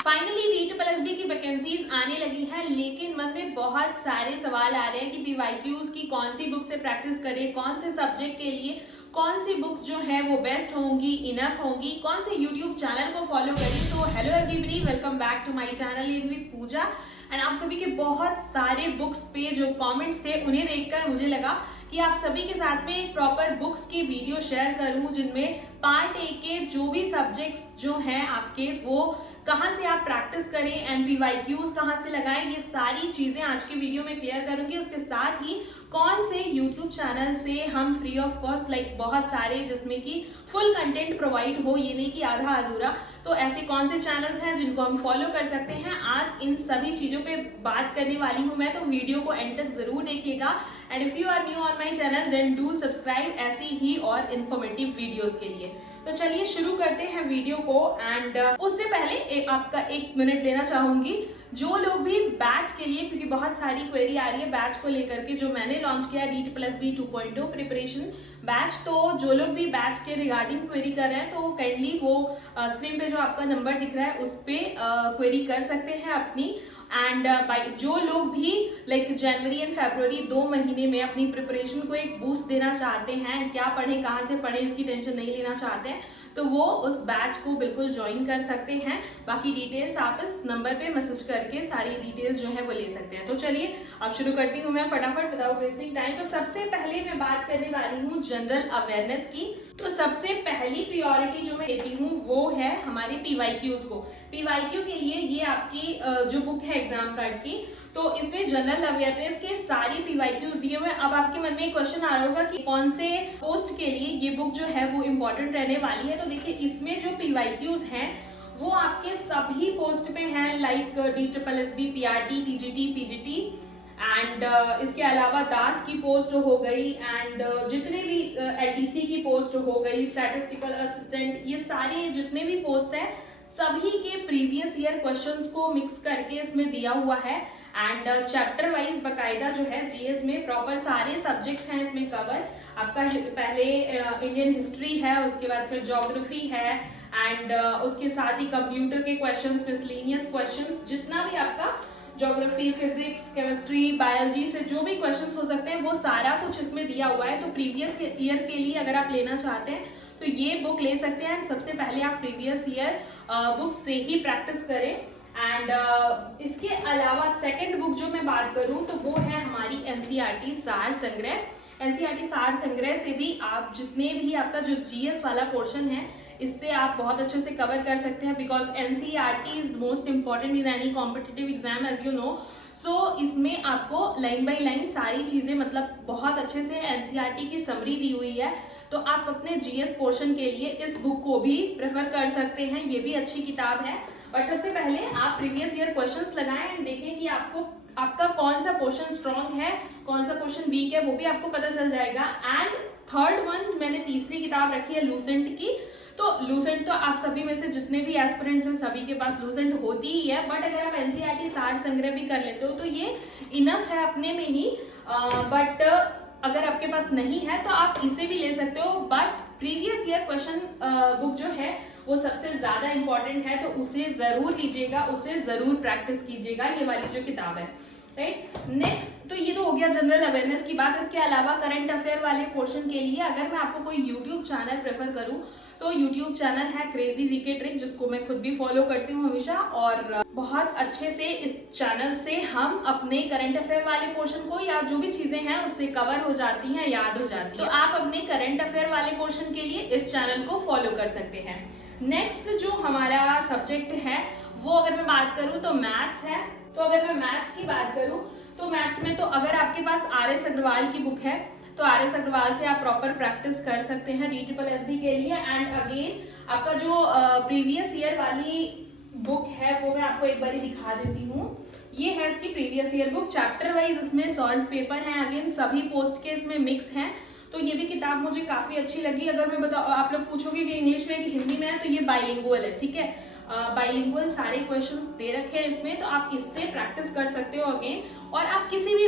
Finally DSSB की vacancies आने लगी हैं, लेकिन मन में बहुत सारे सवाल आ रहे हैं कि PYQs की कौन सी बुक से प्रैक्टिस करें, कौन से सब्जेक्ट के लिए कौन सी बुक्स जो है वो बेस्ट होंगी, इनफ होंगी, कौन से यूट्यूब चैनल को फॉलो करें। तो hello everybody, welcome back to my channel in with Pooja. And आप सभी के बहुत सारे बुक्स पे जो कमेंट्स थे उन्हें देखकर मुझे लगा कि आप सभी के साथ में एक प्रॉपर बुक्स की वीडियो शेयर करूं, जिनमें पार्ट ए के जो भी सब्जेक्ट्स जो हैं आपके वो कहाँ से आप प्रैक्टिस करें एंड PYQs कहाँ से लगाएं, ये सारी चीजें आज की वीडियो में क्लियर करूंगी। उसके साथ ही कौन से YouTube चैनल से हम फ्री ऑफ कॉस्ट बहुत सारे जिसमें कि फुल कंटेंट प्रोवाइड हो, ये नहीं कि आधा अधूरा, तो ऐसे कौन से चैनल्स हैं जिनको हम फॉलो कर सकते हैं। आज इन सभी चीजों पे बात करने वाली हूँ मैं, तो वीडियो को एंड तक जरूर देखिएगा। And if you are new on my channel then do subscribe ऐसी ही और इन्फॉर्मेटिव वीडियोस के लिए। तो चलिए शुरू करते हैं वीडियो को। एंड उससे पहले आपका 1 मिनट लेना चाहूंगी। जो लोग भी बैच के लिए, क्योंकि बहुत सारी क्वेरी आ रही है बैच को लेकर के, जो मैंने लॉन्च किया DSSB 2.0 प्रिपरेशन बैच, तो जो लोग भी बैच के रिगार्डिंग क्वेरी कर रहे हैं तो काइंडली वो स्क्रीन पे जो आपका नंबर दिख रहा है उस पर क्वेरी कर सकते हैं अपनी। एंड जो लोग भी जनवरी एंड फरवरी 2 महीने में अपनी प्रिपरेशन को एक बूस्ट देना चाहते हैं, क्या पढ़ें कहाँ से पढ़ें इसकी टेंशन नहीं लेना चाहते हैं, तो वो उस बैच को बिल्कुल ज्वाइन कर सकते हैं। बाकी डिटेल्स आप इस नंबर पे मैसेज करके सारी डिटेल्स जो है वो ले सकते हैं। तो चलिए अब शुरू करती हूँ मैं फटाफट विदाउट वेस्टिंग टाइम। तो सबसे पहले मैं बात करने वाली हूँ जनरल अवेयरनेस की। तो सबसे पहली प्रायोरिटी जो मैं देती हूँ वो है हमारे PYQs को। PYQ के लिए ये आपकी जो बुक है एग्जाम कार्ड की, तो इसमें जनरल अवेयरनेस के सारी PYQs दिए हुए हैं। अब आपके मन में एक क्वेश्चन आ रहा होगा कि कौन से पोस्ट के लिए ये बुक जो है वो इम्पोर्टेंट रहने वाली है। तो देखिए इसमें जो PYQs हैं वो आपके सभी पोस्ट पे हैं, like DSSB, PRT, TGT, PGT and इसके अलावा दास की पोस्ट हो गई एंड जितने भी LDC की पोस्ट हो गई, स्टैटिस्टिकल असिस्टेंट, ये सारे जितने भी पोस्ट हैं सभी के प्रीवियस ईयर क्वेश्चंस को मिक्स करके इसमें दिया हुआ है। एंड चैप्टर वाइज बकायदा जो है GS में प्रॉपर सारे सब्जेक्ट्स हैं इसमें कवर। आपका पहले इंडियन हिस्ट्री है, उसके बाद फिर ज्योग्राफी है एंड उसके साथ ही कंप्यूटर के क्वेश्चंस, मिसलेनियस क्वेश्चंस, जितना भी आपका ज्योग्राफी, फिजिक्स, केमिस्ट्री, बायोलॉजी से जो भी क्वेश्चंस हो सकते हैं वो सारा कुछ इसमें दिया हुआ है। तो प्रीवियस ईयर के लिए अगर आप लेना चाहते हैं तो ये बुक ले सकते हैं। सबसे पहले आप प्रीवियस ईयर बुक से ही प्रैक्टिस करें। एंड इसके अलावा सेकंड बुक जो मैं बात करूं तो वो है हमारी NCERT सार संग्रह। NCERT सार संग्रह से भी आप जितने भी आपका जो GS वाला पोर्शन है इससे आप बहुत अच्छे से कवर कर सकते हैं, because NCERT is most important in any competitive exam as you know. So इसमें आपको लाइन बाय लाइन सारी चीजें बहुत अच्छे से NCERT की समरी दी हुई है। तो आप अपने GS पोर्शन के लिए इस बुक को भी प्रेफर कर सकते हैं, ये भी अच्छी किताब है। और सबसे पहले आप प्रीवियस ईयर क्वेश्चंस लगाएं एंड देखें कि आपका कौन सा पोर्शन स्ट्रॉन्ग है, कौन सा पोर्शन वीक है, वो भी आपको पता चल जाएगा। एंड थर्ड वन मैंने तीसरी किताब रखी है लूसेंट की। तो लूसेंट तो आप सभी में से जितने भी एस्पिरेंट्स हैं सभी के पास लूसेंट होती ही है, बट अगर आप NCERT सार संग्रह भी कर लेते हो तो ये इनफ है अपने में ही। बट अगर आपके पास नहीं है तो आप इसे भी ले सकते हो, but previous year question book जो है वो सबसे ज्यादा इंपॉर्टेंट है, तो उसे जरूर लीजिएगा, उसे जरूर प्रैक्टिस कीजिएगा, ये वाली जो किताब है, राइट। नेक्स्ट, तो ये तो हो गया जनरल अवेयरनेस की बात। इसके अलावा करंट अफेयर वाले पोर्शन के लिए अगर मैं आपको कोई यूट्यूब चैनल प्रेफर करूं तो यूट्यूब चैनल है क्रेजी वीके ट्रिक, जिसको मैं खुद भी फॉलो करती हूँ हमेशा। और बहुत अच्छे से इस चैनल से हम अपने करंट अफेयर वाले पोर्शन को या जो भी चीजें हैं उससे कवर हो जाती हैं, याद हो जाती है। तो आप अपने करंट अफेयर वाले पोर्शन के लिए इस चैनल को फॉलो कर सकते हैं। नेक्स्ट जो हमारा सब्जेक्ट है वो अगर मैं बात करूँ तो मैथ्स है। तो अगर मैं मैथ्स की बात करूँ तो मैथ्स में तो अगर आपके पास RS अग्रवाल की बुक है तो RS अग्रवाल से आप प्रॉपर प्रैक्टिस कर सकते हैं DSSB के लिए। एंड अगेन आपका जो प्रीवियस ईयर वाली बुक है वो मैं आपको एक बार दिखा देती हूँ। ये है इसकी previous year book, chapter wise इसमें सॉल्व पेपर है, अगेन सभी पोस्ट के इसमें मिक्स हैं। तो ये भी किताब मुझे काफी अच्छी लगी। अगर मैं बताऊँ, आप लोग पूछोगे कि इंग्लिश में कि हिंदी में है, तो ये बाइलिंगुअल है, ठीक है। बाइलिंगुअल सारे क्वेश्चंस दे रखे हैं इसमें, तो आप इससे प्रैक्टिस कर सकते हो अगेन। और आप किसी भी,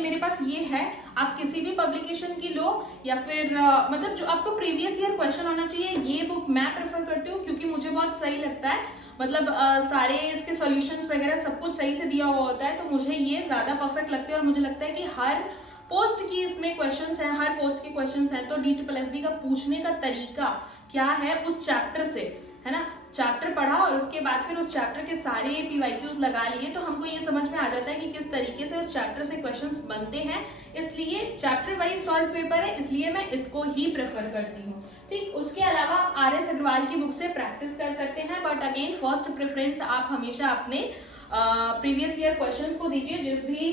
मेरे पास ये है, आप किसी भी पब्लिकेशन की लो या फिर जो आपको प्रीवियस ईयर क्वेश्चन होना चाहिए, ये बुक मैं प्रेफर करती हूँ क्योंकि मुझे बहुत सही लगता है। मतलब सारे इसके सॉल्यूशंस वगैरह सब कुछ सही से दिया हुआ होता है, तो मुझे ये ज्यादा परफेक्ट लगते हैं। और मुझे लगता है कि हर पोस्ट की इसमें क्वेश्चंस हैं, हर पोस्ट के क्वेश्चंस हैं, तो DSSB का पूछने का तरीका क्या है उस चैप्टर से, है ना, चैप्टर पढ़ा और उसके बाद फिर उस चैप्टर के सारे PYQs लगा लिए, तो हमको ये समझ में आ जाता है कि किस तरीके से उस चैप्टर से क्वेश्चंस बनते हैं। इसलिए चैप्टर वाइज सॉल्व पेपर है, इसलिए मैं इसको ही प्रेफर करती हूँ। ठीक, उसके अलावा RS अग्रवाल की बुक से प्रैक्टिस कर सकते हैं, बट अगेन फर्स्ट प्रेफरेंस आप हमेशा अपने प्रीवियस ईयर क्वेश्चंस को दीजिए जिस भी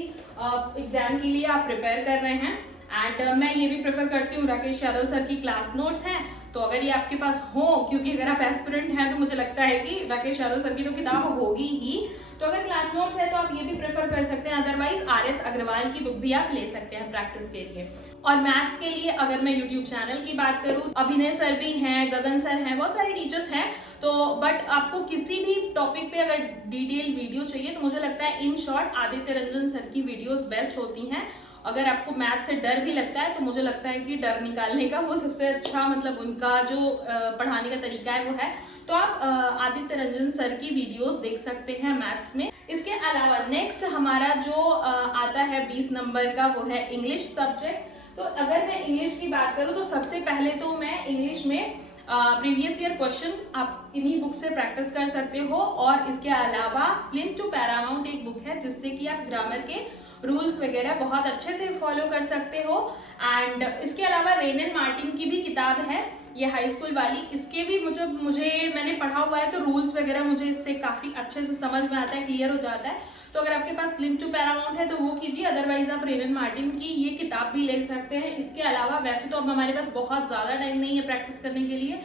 एग्जाम के लिए आप प्रिपेयर कर रहे हैं। एंड मैं ये भी प्रेफर करती हूँ राकेश यादव सर की क्लास नोट्स हैं, तो अगर ये आपके पास हो, क्योंकि अगर आप एस्पिरेंट हैं तो मुझे लगता है कि राकेश यादव सर की तो किताब होगी ही, तो अगर क्लास नोट्स है तो आप ये भी प्रेफर कर सकते हैं। अदरवाइज RS अग्रवाल की बुक भी आप ले सकते हैं प्रैक्टिस के लिए। और मैथ्स के लिए अगर मैं यूट्यूब चैनल की बात करूँ, अभिनय सर भी हैं, गगन सर हैं, बहुत सारे टीचर्स हैं, तो बट आपको किसी भी टॉपिक पे अगर डिटेल वीडियो चाहिए तो मुझे लगता है in short Aditya Ranjan sir की वीडियोस बेस्ट होती हैं। अगर आपको मैथ से डर भी लगता है तो मुझे लगता है कि डर निकालने का वो सबसे अच्छा, मतलब उनका जो पढ़ाने का तरीका है वो है, तो आप आदित्य रंजन सर की वीडियोस देख सकते हैं मैथ्स में। इसके अलावा नेक्स्ट हमारा जो आता है 20 नंबर का, वो है इंग्लिश सब्जेक्ट। तो अगर मैं इंग्लिश की बात करूँ तो सबसे पहले तो मैं इंग्लिश में प्रीवियस ईयर क्वेश्चन आप इन्हीं बुक से प्रैक्टिस कर सकते हो, और इसके अलावा प्लिंथ टू पैरामाउंट एक बुक है जिससे कि आप ग्रामर के रूल्स वगैरह बहुत अच्छे से फॉलो कर सकते हो। एंड इसके अलावा रेन एंड मार्टिन की भी किताब है, ये हाई स्कूल वाली, इसके भी मुझे मैंने पढ़ा हुआ है तो रूल्स वगैरह मुझे इससे काफी अच्छे से समझ में आता है, क्लियर हो जाता है। तो अगर आपके पास प्लिंथ टू पैरामाउंट है तो वो कीजिए, अदरवाइज आप रेन एंड मार्टिन की ये किताब भी ले सकते हैं। इसके अलावा वैसे तो अब हमारे पास बहुत ज्यादा टाइम नहीं है प्रैक्टिस करने के लिए,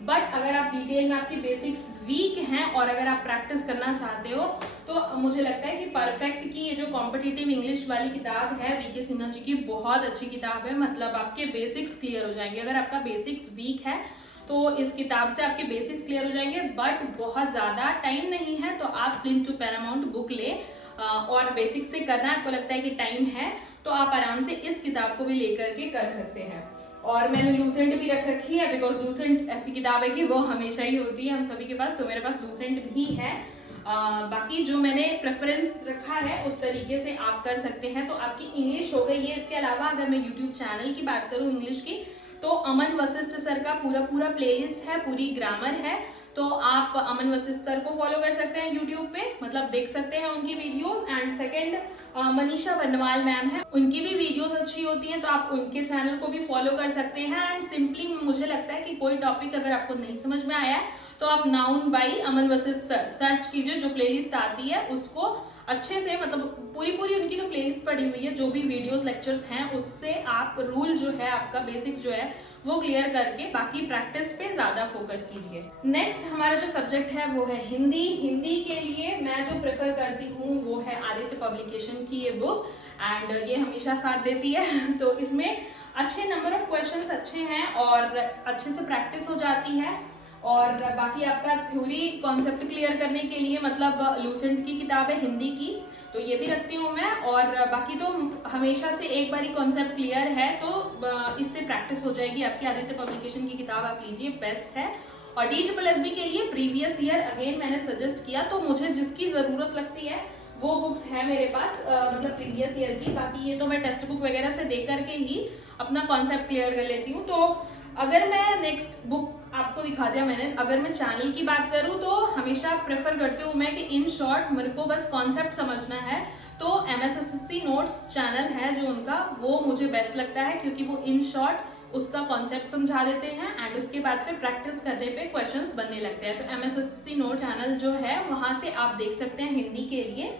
बट अगर आप डिटेल में आपकी बेसिक्स वीक हैं और अगर आप प्रैक्टिस करना चाहते हो तो मुझे लगता है कि परफेक्ट की ये जो कॉम्पिटिटिव इंग्लिश वाली किताब है VK सिन्हा जी की, बहुत अच्छी किताब है। मतलब आपके बेसिक्स क्लियर हो जाएंगे। अगर आपका बेसिक्स वीक है तो इस किताब से आपके बेसिक्स क्लियर हो जाएंगे, बट बहुत ज्यादा टाइम नहीं है तो आप प्लिंथ टू पैरामाउंट बुक ले, और बेसिक्स से करना आपको लगता है कि टाइम है तो आप आराम से इस किताब को भी लेकर के कर सकते हैं। और मैंने लूसेंट भी रख रखी है, बिकॉज लूसेंट ऐसी किताब है कि वो हमेशा ही होती है हम सभी के पास, तो मेरे पास लूसेंट भी है। बाकी जो मैंने प्रेफरेंस रखा है उस तरीके से आप कर सकते हैं। तो आपकी इंग्लिश हो गई है। इसके अलावा अगर मैं यूट्यूब चैनल की बात करूँ इंग्लिश की, तो अमन वशिष्ठ सर का पूरा प्लेलिस्ट है, पूरी ग्रामर है, तो आप अमन वशिष्ठ सर को फॉलो कर सकते हैं यूट्यूब पे, मतलब देख सकते हैं उनकी videos. And second Manisha Varnwal ma'am है, उनकी भी वीडियोस अच्छी होती हैं, तो आप उनके चैनल को भी फॉलो कर सकते हैं। एंड सिंपली मुझे लगता है कि कोई टॉपिक अगर आपको नहीं समझ में आया है तो आप noun by Aman Vashishtha sir search कीजिए, जो प्लेलिस्ट आती है उसको अच्छे से, मतलब पूरी उनकी तो प्लेलिस्ट पड़ी हुई है, जो भी वीडियोस लेक्चर्स हैं उससे आप रूल जो है आपका बेसिक जो है वो क्लियर करके बाकी प्रैक्टिस पे ज्यादा फोकस कीजिए। नेक्स्ट हमारा जो सब्जेक्ट है वो है हिंदी। हिंदी के लिए मैं जो प्रेफर करती हूँ वो है आदित्य पब्लिकेशन की ये बुक, एंड ये हमेशा साथ देती है। तो इसमें अच्छे नंबर ऑफ क्वेश्चंस अच्छे हैं और अच्छे से प्रैक्टिस हो जाती है। और बाकी आपका थ्योरी कॉन्सेप्ट क्लियर करने के लिए, मतलब लूसेंट की किताब है हिंदी की, तो ये भी रखती हूँ मैं। और बाकी तो हमेशा से एक बार ही कॉन्सेप्ट क्लियर है तो इससे प्रैक्टिस हो जाएगी आपकी। आदित्य पब्लिकेशन की किताब आप लीजिए, बेस्ट है। और DSSB के लिए प्रीवियस ईयर अगेन मैंने सजेस्ट किया, तो मुझे जिसकी जरूरत लगती है वो बुक्स है मेरे पास, मतलब प्रीवियस ईयर की। बाकी ये तो मैं टेक्स्ट बुक वगैरह से दे करके ही अपना कॉन्सेप्ट क्लियर कर लेती हूँ। तो अगर मैं नेक्स्ट बुक आपको दिखा दिया मैंने, अगर मैं चैनल की बात करूं तो हमेशा प्रेफर करती हूँ मैं कि इन शॉर्ट मेरे को बस कॉन्सेप्ट समझना है, तो MSSC नोट्स चैनल है जो उनका, वो मुझे बेस्ट लगता है, क्योंकि वो इन शॉर्ट उसका कॉन्सेप्ट समझा देते हैं एंड उसके बाद फिर प्रैक्टिस करने पे क्वेश्चंस बनने लगते हैं। तो MSSC नोट चैनल जो है वहां से आप देख सकते हैं हिंदी के लिए।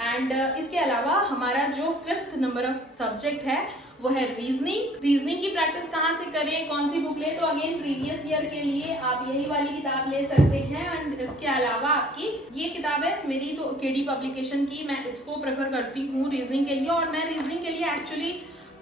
एंड इसके अलावा हमारा जो 5th नंबर ऑफ सब्जेक्ट है वो है रीजनिंग। रीजनिंग की प्रैक्टिस कहाँ से करें, कौन सी बुक लें, तो अगेन प्रीवियस ईयर के लिए आप यही वाली किताब ले सकते हैं। एंड इसके अलावा आपकी ये किताब है मेरी, तो KD पब्लिकेशन की, मैं इसको प्रेफर करती हूँ रीजनिंग के लिए। और मैं रीजनिंग के लिए एक्चुअली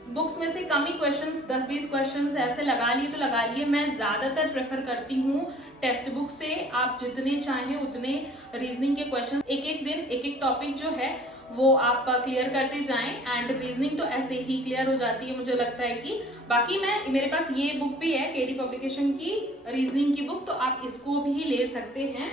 बुक्स में से कम ही क्वेश्चंस, 10-20 क्वेश्चंस ऐसे लगा लिए तो लगा लिए। मैं ज्यादातर प्रेफर करती हूँ टेक्स्ट बुक से आप जितने चाहें उतने रीजनिंग के क्वेश्चन एक दिन एक टॉपिक जो है वो आप क्लियर करते जाएं। एंड रीजनिंग तो ऐसे ही क्लियर हो जाती है मुझे लगता है कि। बाकी मेरे पास ये बुक भी है KD पब्लिकेशन की रीजनिंग की बुक, तो आप इसको भी ले सकते हैं।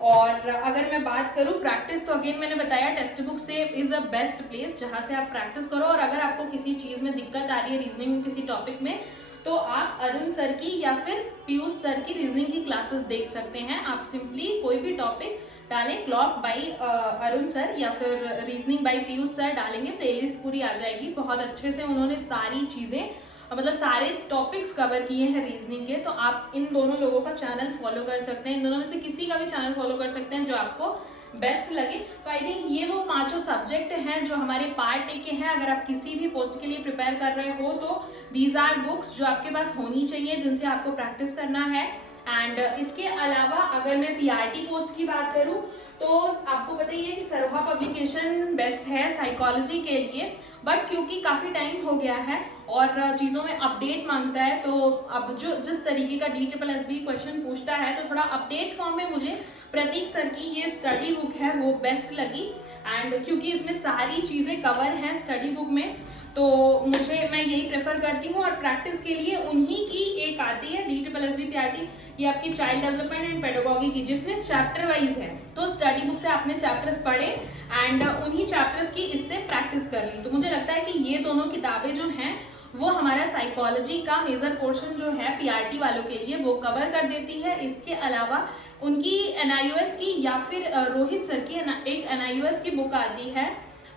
और अगर मैं बात करूं प्रैक्टिस, तो अगेन मैंने बताया टेक्स्ट बुक से इज अ बेस्ट प्लेस जहां से आप प्रैक्टिस करो। और अगर आपको किसी चीज में दिक्कत आ रही है रीजनिंग में किसी टॉपिक में, तो आप अरुण सर की या फिर पीयूष सर की रीजनिंग की क्लासेस देख सकते हैं। आप सिंपली कोई भी टॉपिक डालें, क्लॉक बाई अरुण सर या फिर रीजनिंग बाई पीयूष सर डालेंगे, प्लेलिस्ट पूरी आ जाएगी। बहुत अच्छे से उन्होंने सारी चीजें मतलब सारे टॉपिक्स कवर किए हैं रीजनिंग के। तो आप इन दोनों लोगों का चैनल फॉलो कर सकते हैं, इन दोनों में से किसी का भी चैनल फॉलो कर सकते हैं जो आपको बेस्ट लगे। तो आई थिंक ये वो 5 सब्जेक्ट हैं जो हमारे पार्ट ए के हैं। अगर आप किसी भी पोस्ट के लिए प्रिपेयर कर रहे हो तो दीज आर बुक्स जो आपके पास होनी चाहिए, जिनसे आपको प्रैक्टिस करना है। एंड इसके अलावा अगर मैं पीआरटी पोस्ट की बात करूं तो आपको पता ही है कि सरोहा पब्लिकेशन बेस्ट है साइकोलॉजी के लिए, बट क्योंकि काफी टाइम हो गया है और चीजों में अपडेट मांगता है, तो अब जो जिस तरीके का DSSB क्वेश्चन पूछता है, तो थोड़ा अपडेट फॉर्म में मुझे प्रतीक सर की ये स्टडी बुक है वो बेस्ट लगी। एंड क्योंकि इसमें सारी चीजें कवर हैं स्टडी बुक में, तो मैं यही प्रेफर करती हूँ। और प्रैक्टिस के लिए उन्हीं की एक आती है DSSB PRT, ये आपकी चाइल्ड डेवलपमेंट एंड पेडागोगी की, जिसमें चैप्टर वाइज है। तो स्टडी बुक से आपने चैप्टर्स पढ़े एंड उन्हीं चैप्टर्स की इससे प्रैक्टिस कर ली। तो मुझे लगता है कि ये दोनों किताबें जो हैं वो हमारा साइकोलॉजी का मेजर पोर्शन जो है पीआरटी वालों के लिए वो कवर कर देती है। इसके अलावा उनकी NIOS की या फिर रोहित सर की एक NIOS की बुक आती है।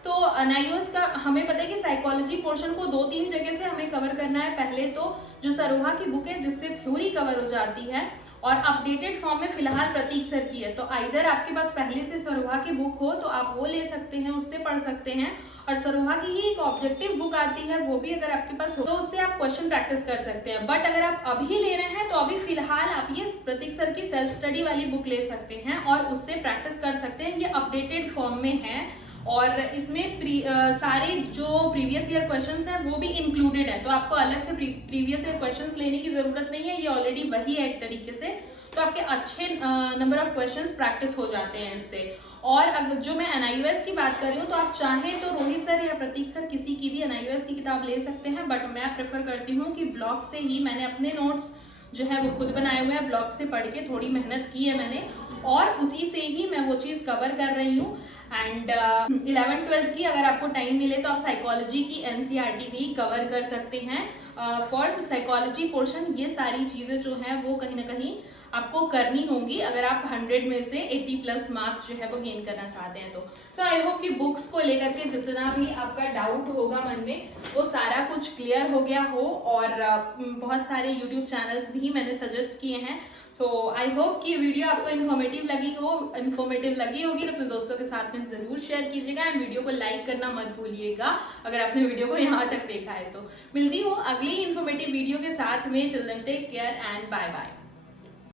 तो NIOS का हमें पता है कि साइकोलॉजी पोर्शन को 2-3 जगह से हमें कवर करना है। पहले तो जो सरोहा की बुक है जिससे थ्योरी कवर हो जाती है, और अपडेटेड फॉर्म में फिलहाल प्रतीक सर की है। तो आइदर आपके पास पहले से सरोहा की बुक हो तो आप वो ले सकते हैं, उससे पढ़ सकते हैं, और सरोहा की ही एक ऑब्जेक्टिव बुक आती है वो भी अगर आपके पास हो तो उससे आप क्वेश्चन प्रैक्टिस कर सकते हैं। बट अगर आप अभी ले रहे हैं तो अभी फिलहाल आप ये प्रतीक सर की सेल्फ स्टडी वाली बुक ले सकते हैं और उससे प्रैक्टिस कर सकते हैं। ये अपडेटेड फॉर्म में है और इसमें सारे जो प्रीवियस ईयर क्वेश्चंस हैं वो भी इंक्लूडेड है, तो आपको अलग से प्रीवियस ईयर क्वेश्चंस लेने की जरूरत नहीं है, ये ऑलरेडी वही है एक तरीके से। तो आपके अच्छे नंबर ऑफ क्वेश्चंस प्रैक्टिस हो जाते हैं इससे। और अगर जो मैं NIOS की बात कर रही हूँ तो आप चाहें तो रोहित सर या प्रतीक सर किसी की भी NIOS की किताब ले सकते हैं, बट मैं प्रेफर करती हूँ कि ब्लॉग से ही, मैंने अपने नोट्स जो है वो खुद बनाए हुए हैं, ब्लॉग से पढ़ के थोड़ी मेहनत की है मैंने, और उसी से ही मैं वो चीज़ कवर कर रही हूँ। एंड 11th-12th की अगर आपको टाइम मिले तो आप साइकोलॉजी की NCERT भी कवर कर सकते हैं। फॉर साइकोलॉजी पोर्शन ये सारी चीज़ें जो हैं वो कहीं ना कहीं आपको करनी होंगी अगर आप 100 में से 80+ मार्क्स जो है वो गेन करना चाहते हैं। तो सो आई होप कि बुक्स को लेकर के जितना भी आपका डाउट होगा मन में वो सारा कुछ क्लियर हो गया हो, और बहुत सारे यूट्यूब चैनल्स भी मैंने सजेस्ट किए हैं। सो आई होप कि वीडियो आपको इन्फॉर्मेटिव लगी होगी, तो अपने दोस्तों के साथ में जरूर शेयर कीजिएगा एंड वीडियो को लाइक करना मत भूलिएगा अगर आपने वीडियो को यहाँ तक देखा है। तो मिलती हूँ अगली इन्फॉर्मेटिव वीडियो के साथ में। Till then take care and bye bye.